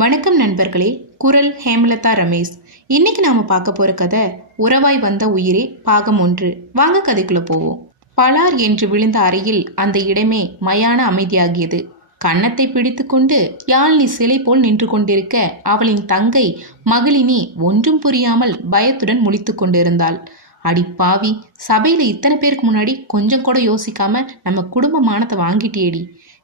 வணக்கம் நண்பர்களே குரல் ஹேமலதா ரமேஷ். இன்னைக்கு நாம பார்க்க போற கதை உறவாய் வந்த உயிரே பாகம் ஒன்று. வாங்க கதைக்குள்ள போவோம். பலார் என்று விழுந்த அறையில் அந்த இடமே மயான அமைதியாகியது. கன்னத்தை பிடித்துக்கொண்டு யாழ்னி சிலை போல் நின்று கொண்டிருக்க அவளின் தங்கை மகளினி ஒன்றும் புரியாமல் பயத்துடன் முழித்து கொண்டிருந்தாள். அடி பாவி சபையில் இத்தனை பேருக்கு முன்னாடி கொஞ்சம் கூட யோசிக்காம நம்ம குடும்ப மானத்தை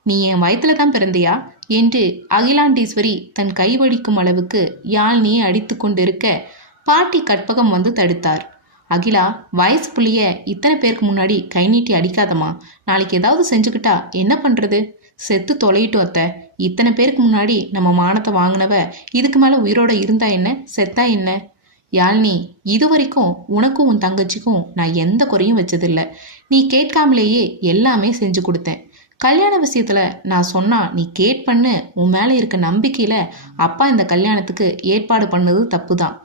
நீ என் வயத்துல தான் பிறந்தியா? என்று அகிலாண்டீஸ்வரி தன் கைவடிக்கும் அளவுக்கு யாழ்னியை அடித்து கொண்டிருக்க பாட்டி கற்பகம் வந்து தடுத்தார். அகிலா வயசு புள்ளிய இத்தனை பேருக்கு முன்னாடி கை நீட்டி அடிக்காதம்மா. நாளைக்கு ஏதாவது செஞ்சுக்கிட்டா என்ன பண்றது? செத்து தொலையிட்டு அத்த இத்தனை பேருக்கு முன்னாடி நம்ம மானத்தை வாங்கினவ இதுக்கு மேலே உயிரோட இருந்தா என்ன? செத்தா என்ன? யாழ்னி இதுவரைக்கும் உனக்கும் உன் தங்கச்சிக்கும் நான் எந்த குறையும் வச்சதில்லை. நீ கேட்காமலேயே எல்லாமே செஞ்சு கொடுத்தேன். கல்யாண விஷயத்தில் நான் சொன்னால் நீ கேட் பண்ணு உன் மேலே இருக்க நம்பிக்கையில் அப்பா இந்த கல்யாணத்துக்கு ஏற்பாடு பண்ணது தப்பு தான்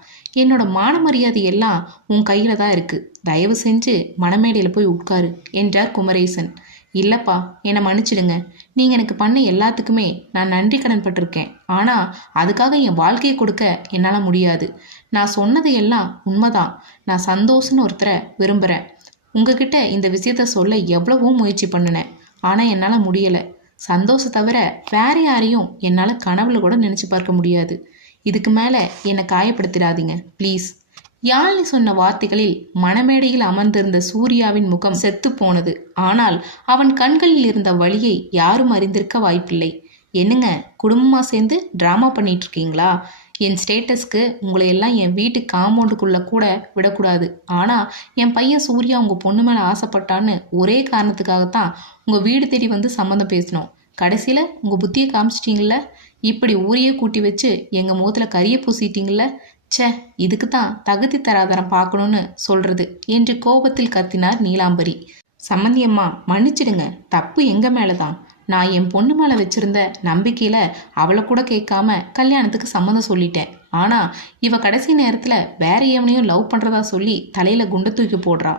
என்னோட மான மரியாதை எல்லாம் உன் கையில் தான் இருக்குது தயவு செஞ்சு மணமேடையில் போய் உட்காரு என்றார் குமரேசன். இல்லைப்பா என்னை மன்னிச்சிடுங்க. நீங்கள் எனக்கு பண்ண எல்லாத்துக்குமே நான் நன்றி கடன் பட்டிருக்கேன். ஆனால் அதுக்காக என் வாழ்க்கையை கொடுக்க என்னால் முடியாது. நான் சொன்னது எல்லாம் உண்மைதான். நான் சந்தோஷன்னு ஒருத்தரை விரும்புகிறேன் உங்ககிட்ட இந்த விஷயத்த சொல்ல எவ்வளவோ முயற்சி பண்ணினேன். ஆனால் என்னால் முடியலை. சந்தோஷம் தவிர வேற யாரையும் என்னால் கனவுல கூட நினச்சி பார்க்க முடியாது. இதுக்கு மேலே என்னை காயப்படுத்திடாதீங்க ப்ளீஸ் யாழினி சொன்ன வார்த்தைகளில் மணமேடையில் அமர்ந்திருந்த சூர்யாவின் முகம் செத்து போனது. ஆனால் அவன் கண்களில் இருந்த வழியை யாரும் அறிந்திருக்க வாய்ப்பில்லை. என்னங்க குடும்பமாக சேர்ந்து ட்ராமா பண்ணிட்டு இருக்கீங்களா? என் ஸ்டேட்டஸ்க்கு உங்களை எல்லாம் என் வீட்டு காம்பவுண்டுக்குள்ளே கூட விடக்கூடாது. ஆனால் என் பையன் சூர்யா உங்கள் பொண்ணு மேலே ஆசைப்பட்டான்னு ஒரே காரணத்துக்காகத்தான் உங்கள் வீடு தேடி வந்து சம்மந்தம் பேசினோம் கடைசியில் உங்கள் புத்தியை காமிச்சிட்டிங்கள இப்படி ஊரையே கூட்டி வச்சு எங்கள் முகத்தில் கறியை பூசிட்டிங்கள ச்சே இதுக்கு தான் தகுதி தராதரம் பார்க்கணும்னு சொல்கிறது என்று கோபத்தில் கத்தினார் நீலாம்பரி. சம்மந்தியம்மா மன்னிச்சிடுங்க. தப்பு எங்கள் மேலே தான் நான் என் பொண்ணு மேலே வச்சிருந்த நம்பிக்கையில் அவளை கூட கேட்காம கல்யாணத்துக்கு சம்மந்தம் சொல்லிட்டேன். ஆனால் இவ கடைசி நேரத்தில் வேற எவனையும் லவ் பண்ணுறதா சொல்லி தலையில் குண்டை தூக்கி போடுறா.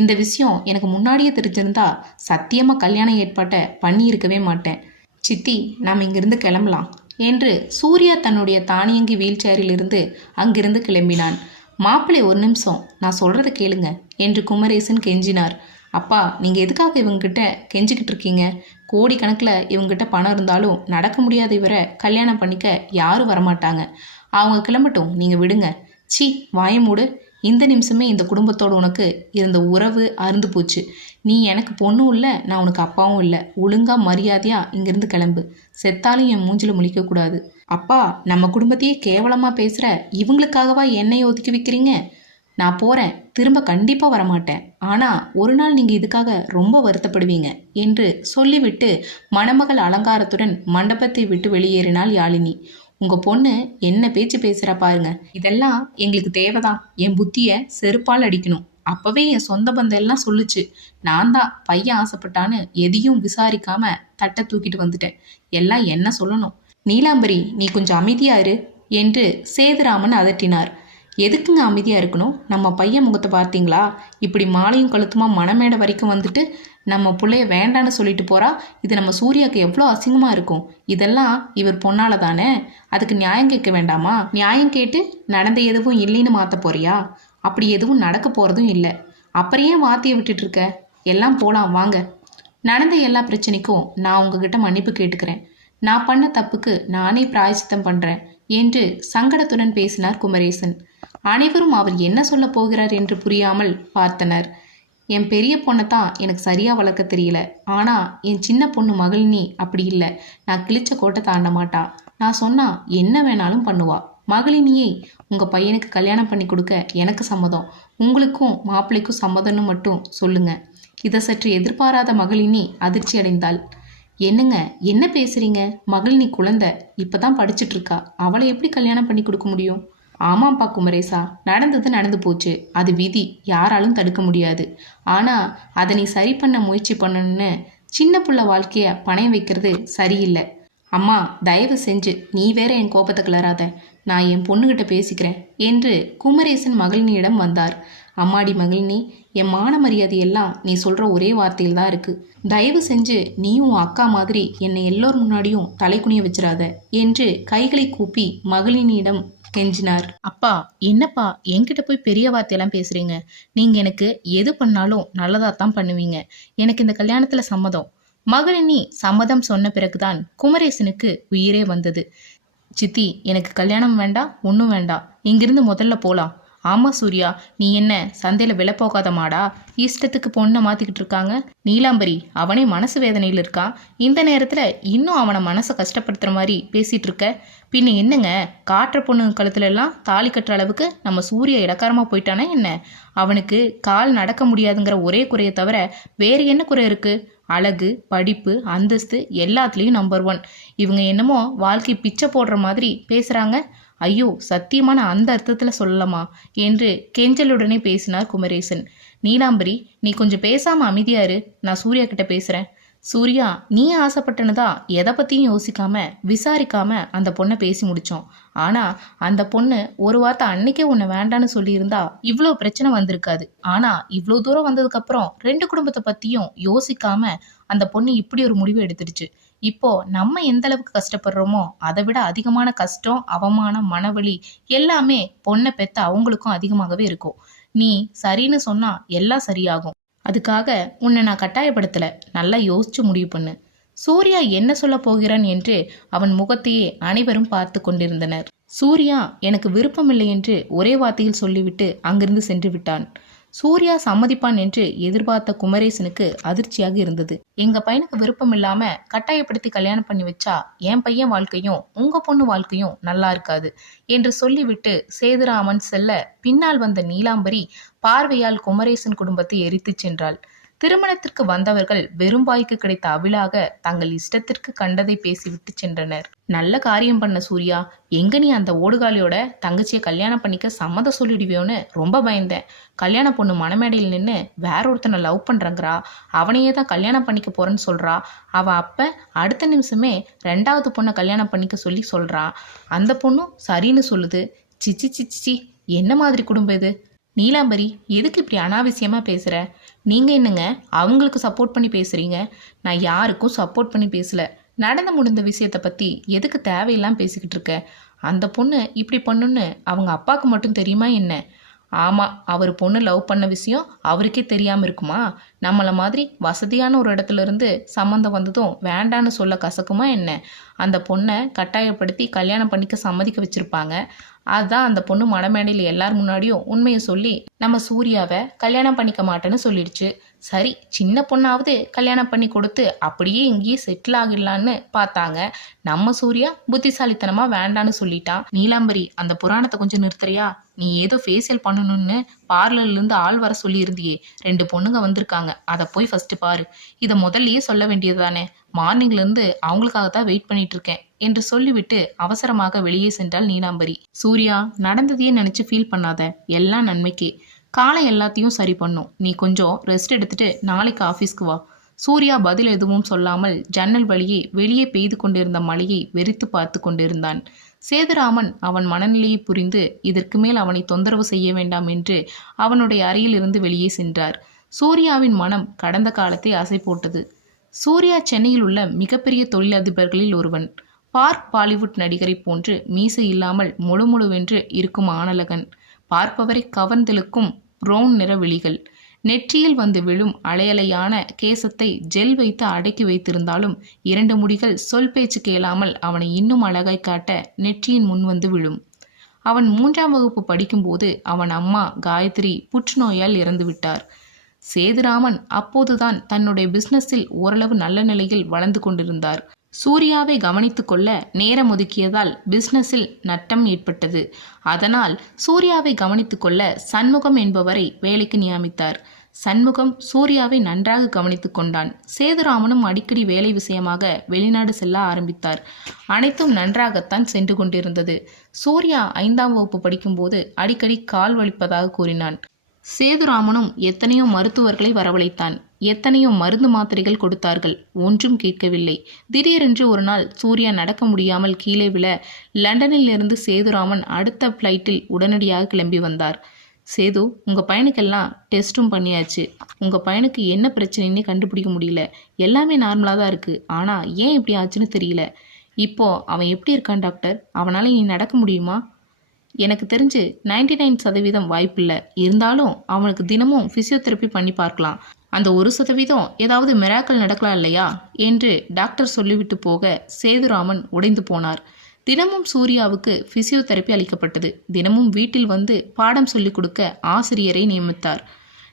இந்த விஷயம் எனக்கு முன்னாடியே தெரிஞ்சிருந்தா சத்தியமாக கல்யாணம் ஏற்பாட்டை பண்ணியிருக்கவே மாட்டேன். சித்தி நாம் இங்கிருந்து கிளம்பலாம். என்று சூர்யா தன்னுடைய தானியங்கி வீல் சேரிலிருந்து அங்கிருந்து கிளம்பினான். மாப்பிள்ளை ஒரு நிமிஷம் நான் சொல்கிறத கேளுங்க என்று குமரேசன் கெஞ்சினார். அப்பா நீங்கள் எதுக்காக இவங்ககிட்ட கெஞ்சிக்கிட்டு இருக்கீங்க? கோடிக்கணக்கில் இவங்ககிட்ட பணம் இருந்தாலும் நடக்க முடியாத இவரை கல்யாணம் பண்ணிக்க யாரும் வரமாட்டாங்க. அவங்க கிளம்பட்டும் நீங்கள் விடுங்க. சி வாயமூடு இந்த நிமிஷமே இந்த குடும்பத்தோட உனக்கு இருந்த உறவு அருந்து போச்சு. நீ எனக்கு பொண்ணும் இல்லை நான் உனக்கு அப்பாவும் இல்லை. ஒழுங்காக மரியாதையாக இங்கேருந்து கிளம்பு. செத்தாலும் என் மூஞ்சில் முழிக்கக்கூடாது அப்பா நம்ம குடும்பத்தையே கேவலமாக பேசுகிற இவங்களுக்காகவா என்னை ஒதுக்கி வைக்கிறீங்க? நான் போகிறேன் திரும்ப கண்டிப்பாக வரமாட்டேன். ஆனால் ஒரு நாள் நீங்கள் இதுக்காக ரொம்ப வருத்தப்படுவீங்க என்று சொல்லிவிட்டு மணமகள் அலங்காரத்துடன் மண்டபத்தை விட்டு வெளியேறினாள் யாழினி. உங்கள் பொண்ணு என்ன பேச்சு பேசுகிற பாருங்க. இதெல்லாம் எங்களுக்கு தேவைதான். என் புத்தியை செருப்பால் அடிக்கணும். அப்போவே என் சொந்த பந்தம் எல்லாம் சொல்லுச்சு. நான் தான் பையன் ஆசைப்பட்டான்னு எதையும் விசாரிக்காம தட்டை தூக்கிட்டு வந்துட்டேன். எல்லாம் என்ன சொல்லணும்? நீலாம்பரி நீ கொஞ்சம் அமைதியா இரு என்று சேதுராமன் அதட்டினார். எதுக்குங்க அமைதியாக இருக்கணும்? நம்ம பையன் முகத்தை பார்த்தீங்களா? இப்படி மாலையும் கழுத்துமா மணமேடை வரைக்கும் வந்துட்டு நம்ம பிள்ளைய வேண்டான்னு சொல்லிட்டு போறா இது நம்ம சூர்யாவுக்கு எவ்வளோ அசிங்கமாக இருக்கும். இதெல்லாம் இவர் பொண்ணால தானே? அதுக்கு நியாயம் கேட்க வேண்டாமா? நியாயம் கேட்டு நடந்த எதுவும் இல்லைன்னு மாற்ற போறியா? அப்படி எதுவும் நடக்க போகிறதும் இல்லை. அப்புறம் ஏன் வாத்தியை விட்டுட்டு இருக்க? எல்லாம் போகலாம் வாங்க. நடந்த எல்லா பிரச்சனைக்கும் நான் உங்ககிட்ட மன்னிப்பு கேட்டுக்கிறேன். நான் பண்ண தப்புக்கு நானே பிராயச்சித்தம் பண்ணுறேன் என்று சங்கடத்துடன் பேசினார் குமரேசன். அனைவரும் அவர் என்ன சொல்ல போகிறார் என்று புரியாமல் பார்த்தனர். என் பெரிய பொண்ணை தான் எனக்கு சரியாக வளர்க்க தெரியல. ஆனால் என் சின்ன பொண்ணு மகளினி அப்படி இல்லை. நான் கிழிச்ச கோட்டை தாண்ட மாட்டா. நான் சொன்னா என்ன வேணாலும் பண்ணுவா. மகளினியை உங்கள் பையனுக்கு கல்யாணம் பண்ணி கொடுக்க எனக்கு சம்மதம். உங்களுக்கும் மாப்பிள்ளைக்கும் சம்மதம்னு மட்டும் சொல்லுங்க. இதை சற்று எதிர்பாராத மகளினி அதிர்ச்சி அடைந்தாள். என்னங்க என்ன பேசுறீங்க? மகளினி குழந்தை. இப்பதான் படிச்சிட்டு இருக்கா. அவளை எப்படி கல்யாணம் பண்ணி கொடுக்க முடியும்? ஆமாப்பா குமரேசா நடந்தது நடந்து போச்சு. அது விதி யாராலும் தடுக்க முடியாது. ஆனால் அதை நீ சரி பண்ண முயற்சி பண்ணணும்னு சின்ன புள்ள வாழ்க்கையை பணையம் வைக்கிறது சரியில்லை. அம்மா தயவு செஞ்சு நீ வேற என் கோபத்தை கிளறாத. நான் என் பொண்ணுகிட்ட பேசிக்கிறேன் என்று குமரேசன் மகளினியிடம் வந்தார். அம்மாடி மகிழினி என் மான மரியாதை எல்லாம் நீ சொல்கிற ஒரே வார்த்தையில் தான் இருக்குது தயவு செஞ்சு நீயும் அக்கா மாதிரி என்னை எல்லோர் முன்னாடியும் தலைக்குனிய வச்சிடாத என்று கைகளை கூப்பி மகளினியிடம் கெஞ்சினார். அப்பா என்னப்பா என்கிட்ட போய் பெரிய வார்த்தையெல்லாம் பேசுறீங்க? நீங்க எனக்கு எது பண்ணாலும் நல்லதா தான் பண்ணுவீங்க. எனக்கு இந்த கல்யாணத்துல சம்மதம். மகளினி சம்மதம் சொன்ன பிறகுதான் குமரேசனுக்கு உயிரே வந்தது. சித்தி எனக்கு கல்யாணம் வேண்டாம் ஒன்றும் வேண்டாம். இங்கிருந்து முதல்ல போலாம். ஆமாம் சூர்யா நீ என்ன சந்தையில் விலை போகாத மாடா இஷ்டத்துக்கு பொண்ணை மாற்றிக்கிட்டு இருக்காங்க. நீலாம்பரி அவனே மனசு வேதனையில் இருக்கான் இந்த நேரத்தில் இன்னும் அவனை மனசை கஷ்டப்படுத்துகிற மாதிரி பேசிகிட்டு இருக்க? பின்ன என்னங்க? காட்டுற பொண்ணு கழுத்துலலாம் தாலி கட்டுற அளவுக்கு நம்ம சூர்யா இடக்காரமாக போயிட்டானா என்ன? அவனுக்கு கால் நடக்க முடியாதுங்கிற ஒரே குறையை தவிர வேறு என்ன குறை இருக்குது அழகு படிப்பு அந்தஸ்து எல்லாத்துலேயும் நம்பர் ஒன் இவங்க என்னமோ வாழ்க்கை பிச்சை போடுற மாதிரி பேசுகிறாங்க ஐயோ சத்தியமான அந்த அர்த்தத்தில் சொல்லலாமா? என்று கெஞ்சலுடனே பேசினார் குமரேசன். நீலாம்பரி நீ கொஞ்சம் பேசாமல் அமைதியாரு நான் சூர்யா கிட்ட பேசுகிறேன் சூர்யா நீ ஆசைப்பட்டனதா? எதை பற்றியும் யோசிக்காம விசாரிக்காம அந்த பொண்ணை பேசி முடிச்சோம். ஆனால் அந்த பொண்ணு ஒரு வார்த்தை அன்னைக்கே உன்னை வேண்டான்னு சொல்லியிருந்தா இவ்வளோ பிரச்சனை வந்திருக்காது. ஆனால் இவ்வளோ தூரம் வந்ததுக்கப்புறம் ரெண்டு குடும்பத்தை பற்றியும் யோசிக்காம அந்த பொண்ணு இப்படி ஒரு முடிவு எடுத்துடுச்சு. இப்போ நம்ம எந்த அளவுக்கு கஷ்டப்படுறோமோ அதை விட அதிகமான கஷ்டம் அவமானம் மனவலி எல்லாமே பொண்ணை பெத்த அவங்களுக்கும் அதிகமாகவே இருக்கும். நீ சரின்னு சொன்னா எல்லாம் சரியாகும். அதுக்காக உன்னை நான் கட்டாயப்படுத்தல. நல்லா யோசிச்சு முடிவு பண்ணு. சூர்யா என்ன சொல்ல போகிறான் என்று அவன் முகத்தையே அனைவரும் பார்த்து கொண்டிருந்தனர். சூர்யா எனக்கு விருப்பமில்லை என்று ஒரே வார்த்தையில் சொல்லிவிட்டு அங்கிருந்து சென்று விட்டான். சூர்யா சம்மதிப்பான் என்று எதிர்பார்த்த குமரேசனுக்கு அதிர்ச்சியாக இருந்தது. எங்க பையனுக்கு விருப்பம் இல்லாம கட்டாயப்படுத்தி கல்யாணம் பண்ணி வச்சா என் பையன் வாழ்க்கையும் உங்க பொண்ணு வாழ்க்கையும் நல்லா இருக்காது என்று சொல்லிவிட்டு சேதுராமன் செல்ல பின்னால் வந்த நீலாம்பரி பார்வையால் குமரேசன் குடும்பத்தை எரித்துச் சென்றாள். திருமணத்திற்கு வந்தவர்கள் வெறும் வாய்க்கு கிடைத்த அவிழாக தங்கள் இஷ்டத்திற்கு கண்டதை பேசிவிட்டு சென்றனர். நல்ல காரியம் பண்ண சூர்யா எங்க நீ அந்த ஓடுகாலியோட தங்கச்சியை கல்யாணம் பண்ணிக்க சம்மதம் சொல்லிடுவியோன்னு ரொம்ப பயந்தேன். கல்யாண பொண்ணு மணமேடையில் நின்று வேற ஒருத்தனை லவ் பண்றங்கிறா. அவனையே தான் கல்யாணம் பண்ணிக்க போறேன்னு சொல்றா. அவ அப்ப அடுத்த நிமிஷமே ரெண்டாவது பொண்ணை கல்யாணம் பண்ணிக்க சொல்லி சொல்றா. அந்த பொண்ணும் சரின்னு சொல்லுது. சிச்சி சிச்சி என்ன மாதிரி குடும்பம் இது? நீலாம்பரி எதுக்கு இப்படி அனாவசியமாக பேசுகிற நீங்கள் என்னங்க? அவங்களுக்கு சப்போர்ட் பண்ணி பேசுகிறீங்க நான் யாருக்கும் சப்போர்ட் பண்ணி பேசலை. நடந்து முடிந்த விஷயத்தை பற்றி எதுக்கு தேவையெல்லாம் பேசிக்கிட்டு இருக்க? அந்த பொண்ணு இப்படி பண்ணுன்னு அவங்க அப்பாவுக்கு மட்டும் தெரியுமா என்ன? ஆமாம் அவர் பொண்ணு லவ் பண்ண விஷயம் அவருக்கே தெரியாமல் இருக்குமா? நம்மளை மாதிரி வசதியான ஒரு இடத்துல இருந்து சம்மந்தம் வந்ததும் வேண்டான்னு சொல்ல கசக்குமா என்ன? அந்த பொண்ணை கட்டாயப்படுத்தி கல்யாணம் பண்ணிக்க சம்மதிக்க வச்சுருப்பாங்க. அதுதான் அந்த பொண்ணு மடமேடையில் எல்லார் முன்னாடியும் உண்மையை சொல்லி நம்ம சூர்யாவை கல்யாணம் பண்ணிக்க மாட்டேன்னு சொல்லிடுச்சு. சரி சின்ன பொண்ணாவது கல்யாணம் பண்ணி கொடுத்து அப்படியே இங்கேயே செட்டில் ஆகிடலான்னு பார்த்தாங்க. நம்ம சூர்யா புத்திசாலித்தனமாக வேண்டான்னு சொல்லிட்டான் நீலாம்பரி அந்த புராணத்தை கொஞ்சம் நிறுத்துறியா? நீ ஏதோ ஃபேஷியல் பண்ணணும்னு பார்லர்லேருந்து ஆள் வர சொல்லியிருந்தியே. ரெண்டு பொண்ணுங்க வந்திருக்காங்க. அதை போய் ஃபஸ்ட்டு பாரு. இதை முதல்லயே சொல்ல வேண்டியது தானே மார்னிங்லேருந்து அவங்களுக்காக தான் வெயிட் பண்ணிட்டு இருக்கேன் என்று சொல்லிவிட்டு அவசரமாக வெளியே சென்றாள் நீலாம்பரி. சூர்யா நடந்ததையே நினச்சி ஃபீல் பண்ணாத. எல்லாம் நன்மைக்கே. காலை எல்லாத்தையும் சரி பண்ணும். நீ கொஞ்சம் ரெஸ்ட் எடுத்துட்டு நாளைக்கு ஆஃபீஸ்க்கு வா. சூர்யா பதில் எதுவும் சொல்லாமல் ஜன்னல் வழியே வெளியே பெய்து கொண்டிருந்த மழையை வெறித்து பார்த்து கொண்டிருந்தான். சேதுராமன் அவன் மனநிலையை புரிந்து இதற்கு மேல் அவனை தொந்தரவு செய்ய வேண்டாம் என்று அவனுடைய அறையிலிருந்து வெளியே சென்றார். சூர்யாவின் மனம் கடந்த காலத்தை அசை போட்டது. சூர்யா சென்னையில் உள்ள மிகப்பெரிய தொழிலதிபர்களில் ஒருவன். பார்க் பாலிவுட் நடிகரை போன்று மீசை இல்லாமல் முழுமுழுவென்று இருக்கும் ஆனலகன் பார்ப்பவரை கவர்ந்தெழுக்கும் ப்ரௌன் நிற விழிகள். நெற்றியில் வந்து விழும் அலையலையான கேசத்தை ஜெல் வைத்து அடக்கி வைத்திருந்தாலும் இரண்டு முடிகள் சொல் பேச்சு கேளாமல் அவனை இன்னும் அழகாய் காட்ட நெற்றியின் முன் வந்து விழும். அவன் மூன்றாம் வகுப்பு படிக்கும்போது அவன் அம்மா காயத்ரி புற்றுநோயால் இறந்துவிட்டார் சேதுராமன் அப்போதுதான் தன்னுடைய பிசினஸில் ஓரளவு நல்ல நிலையில் வளர்ந்து கொண்டிருந்தார். சூர்யாவை கவனித்துக்கொள்ள நேரம் ஒதுக்கியதால் பிஸ்னஸில் நட்டம் ஏற்பட்டது. அதனால் சூர்யாவை கவனித்துக்கொள்ள சண்முகம் என்பவரை வேலைக்கு நியமித்தார். சண்முகம் சூர்யாவை நன்றாக கவனித்து கொண்டான். சேதுராமனும் அடிக்கடி வேலை விஷயமாக வெளிநாடு செல்ல ஆரம்பித்தார். அனைத்தும் நன்றாகத்தான் சென்று கொண்டிருந்தது. சூர்யா ஐந்தாம் வகுப்பு படிக்கும்போது அடிக்கடி கால் வலிப்பதாக கூறினான். சேதுராமனும் எத்தனையோ மருத்துவர்களை வரவழைத்தான். எத்தனையோ மருந்து மாத்திரைகள் கொடுத்தார்கள். ஒன்றும் கேட்கவில்லை. திடீரென்று ஒரு நாள் சூர்யா நடக்க முடியாமல் கீழே விழ லண்டனில் இருந்து சேதுராமன் அடுத்த ஃப்ளைட்டில் உடனடியாக கிளம்பி வந்தார். சேது உங்கள் பையனுக்கெல்லாம் டெஸ்ட்டும் பண்ணியாச்சு. உங்கள் பையனுக்கு என்ன பிரச்சனைன்னு கண்டுபிடிக்க முடியல. எல்லாமே நார்மலாக தான் இருக்குது ஆனால் ஏன் இப்படி ஆச்சுன்னு தெரியல. இப்போ அவன் எப்படி இருக்கான் டாக்டர் அவனால் இனி நடக்க முடியுமா? எனக்கு தெரிஞ்சு 99% நைன் சதவீதம் வாய்ப்பில்லை. இருந்தாலும் அவனுக்கு தினமும் ஃபிசியோதெரப்பி பண்ணி பார்க்கலாம். அந்த ஒரு சதவீதம் ஏதாவது மிராக்கள் நடக்கலாம் இல்லையா என்று டாக்டர் சொல்லிவிட்டு போக சேதுராமன் உடைந்து போனார். தினமும் சூர்யாவுக்கு ஃபிசியோதெரப்பி அளிக்கப்பட்டது. தினமும் வீட்டில் வந்து பாடம் சொல்லிக் கொடுக்க ஆசிரியரை நியமித்தார்.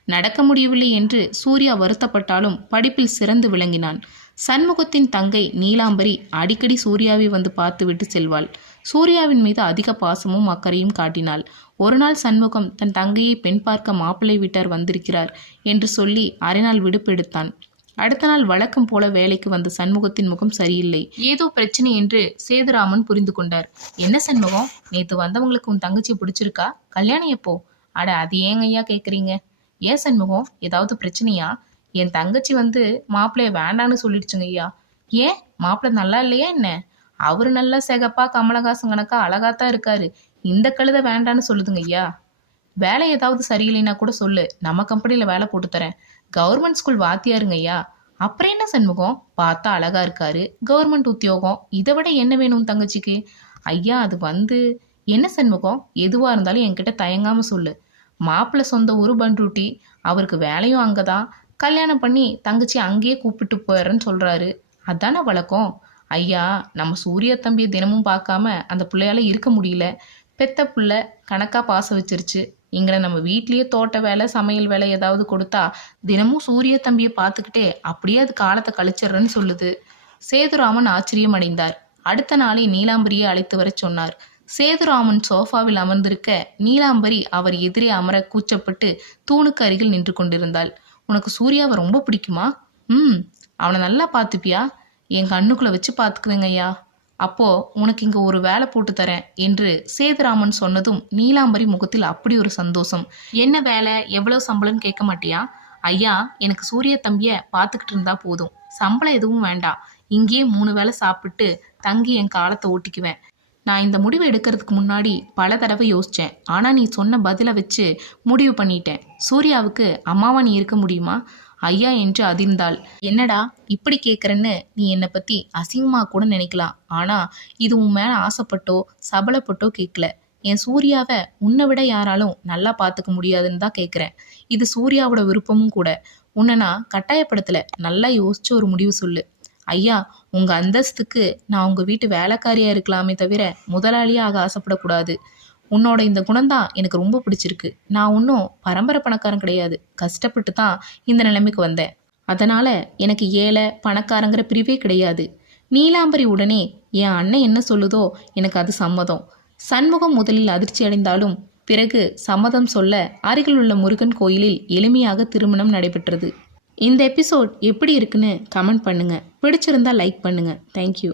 நடக்க முடியவில்லை என்று சூர்யா வருத்தப்பட்டாலும் படிப்பில் சிறந்து விளங்கினான். சண்முகத்தின் தங்கை நீலாம்பரி அடிக்கடி சூர்யாவை வந்து பார்த்துவிட்டு செல்வாள். சூர்யாவின் மீது அதிக பாசமும் அக்கறையும் காட்டினாள். ஒரு நாள் சண்முகம் தன் தங்கையை பெண் பார்க்க மாப்பிள்ளை வீட்டார் வந்திருக்கிறார் என்று சொல்லி அரைநாள் விடுப்பெடுத்தான். அடுத்த நாள் வழக்கம் போல வேலைக்கு வந்த சண்முகத்தின் முகம் சரியில்லை. ஏதோ பிரச்சனை என்று சேதுராமன் புரிந்து கொண்டார். என்ன சண்முகம்? நேத்து வந்தவங்களுக்கு உன் தங்கச்சி பிடிச்சிருக்கா? கல்யாணம் எப்போ? அட அது ஏங்க ஐயா கேக்குறீங்க? ஏன் சண்முகம்? ஏதாவது பிரச்சனையா? என் தங்கச்சி வந்து மாப்பிள்ளைய வேண்டான்னு சொல்லிடுச்சுங்க ஐயா. ஏன்? மாப்பிள்ளை நல்லா இல்லையா என்ன? அவரு நல்லா செகப்பா கமலஹாசன் கணக்கா அழகாத்தான் இருக்காரு. இந்த கழுத வேண்டான்னு சொல்லுதுங்க ஐயா. வேலை ஏதாவது சரியில்லைன்னா கூட சொல்லு. நம்ம கம்பெனியில் வேலை போட்டு தரேன். கவர்மெண்ட் ஸ்கூல் வாத்தியாருங்க ஐயா. அப்புறம் என்ன சண்முகம்? பார்த்தா அழகா இருக்காரு. கவர்மெண்ட் உத்தியோகம். இதை விட என்ன வேணும் உன் தங்கச்சிக்கு? ஐயா அது வந்து என்ன சண்முகம்? எதுவா இருந்தாலும் என்கிட்ட தயங்காம சொல்லு. மாப்பிள்ளை சொந்த ஊர் பண்ருட்டி. அவருக்கு வேலையும் அங்கதான். கல்யாணம் பண்ணி தங்கச்சி அங்கேயே கூப்பிட்டு போயிடுறேன்னு சொல்கிறாரு அதானே வழக்கம்? ஐயா நம்ம சூரிய தம்பியை தினமும் பார்க்காம அந்த பிள்ளையால இருக்க முடியல. பெத்த புள்ள கணக்காக பாசம் வச்சிருச்சு. இங்கே நம்ம வீட்லேயே தோட்ட வேலை சமையல் வேலை ஏதாவது கொடுத்தா தினமும் சூரிய தம்பியை பார்த்துக்கிட்டே அப்படியே அது காலத்தை கழிச்சிடுறேன்னு சொல்லுது. சேதுராமன் ஆச்சரியம் அடைந்தார். அடுத்த நாளை நீலாம்பரியை அழைத்து வரச் சொன்னார். சேதுராமன் சோஃபாவில் அமர்ந்திருக்க நீலாம்பரி அவர் எதிரே அமர கூச்சப்பட்டு தூணுக்கு அருகில் நின்று கொண்டிருந்தாள். உனக்கு சூர்யாவை ரொம்ப பிடிக்குமா? ம் அவனை நல்லா பார்த்துப்பியா? என் கண்ணுக்குள்ள வச்சு பார்த்துக்குவேங்க ஐயா. அப்போ உனக்கு இங்க ஒரு வேலை போட்டு தரேன் என்று சேதுராமன் சொன்னதும் நீலாம்பரி முகத்தில் அப்படி ஒரு சந்தோஷம். என்ன வேலை? எவ்வளவு சம்பளம்னு கேட்க மாட்டியா? ஐயா எனக்கு சூரிய தம்பிய பார்த்துக்கிட்டு இருந்தா போதும். சம்பளம் எதுவும் வேண்டாம். இங்கேயே மூணு வேளை சாப்பிட்டு தங்கி என் காலத்தை ஓட்டிக்குவேன். நான் இந்த முடிவை எடுக்கிறதுக்கு முன்னாடி பல தடவை யோசித்தேன் ஆனால் நீ சொன்ன பதிலை வச்சு முடிவு பண்ணிட்டேன். சூர்யாவுக்கு அம்மாவா நீ இருக்க முடியுமா? ஐயா என்று அதிர்ந்தாள். என்னடா இப்படி கேட்குறன்னு நீ என்னை பற்றி அசிங்கமாக கூட நினைக்கலாம். ஆனால் இது உன் மேலே ஆசைப்பட்டோ சபலப்பட்டோ கேட்கல என் சூர்யாவை உன்னை விட யாராலும் நல்லா பார்த்துக்க முடியாதுன்னு தான் கேட்குறேன் இது சூர்யாவோட விருப்பமும் கூட. உன்னை நான் கட்டாயப்படுத்தலை. நல்லா யோசிச்சு ஒரு முடிவு சொல்லு. ஐயா உங்க அந்தஸ்துக்கு நான் உங்க வீட்டு வேலைக்காரியா இருக்கலாமே தவிர முதலாளியா ஆக ஆசைப்படக்கூடாது. உன்னோட இந்த குணம்தான் எனக்கு ரொம்ப பிடிச்சிருக்கு. நான் ஒன்றும் பரம்பரை பணக்காரன் கிடையாது. கஷ்டப்பட்டு தான் இந்த நிலைமைக்கு வந்தேன். அதனால எனக்கு ஏழை பணக்காரங்கிற பிரிவே கிடையாது. நீலாம்பரி உடனே என் அண்ணன் என்ன சொல்லுதோ எனக்கு அது சம்மதம். சண்முகம் முதலில் அதிர்ச்சி அடைந்தாலும் பிறகு சம்மதம் சொல்ல அருகில் உள்ள முருகன் கோயிலில் எளிமையாக திருமணம் நடைபெற்றது. இந்த எபிசோட் எப்படி இருக்குன்னு கமெண்ட் பண்ணுங்கள் பிடிச்சிருந்தா லைக் பண்ணுங்கள் தேங்க்யூ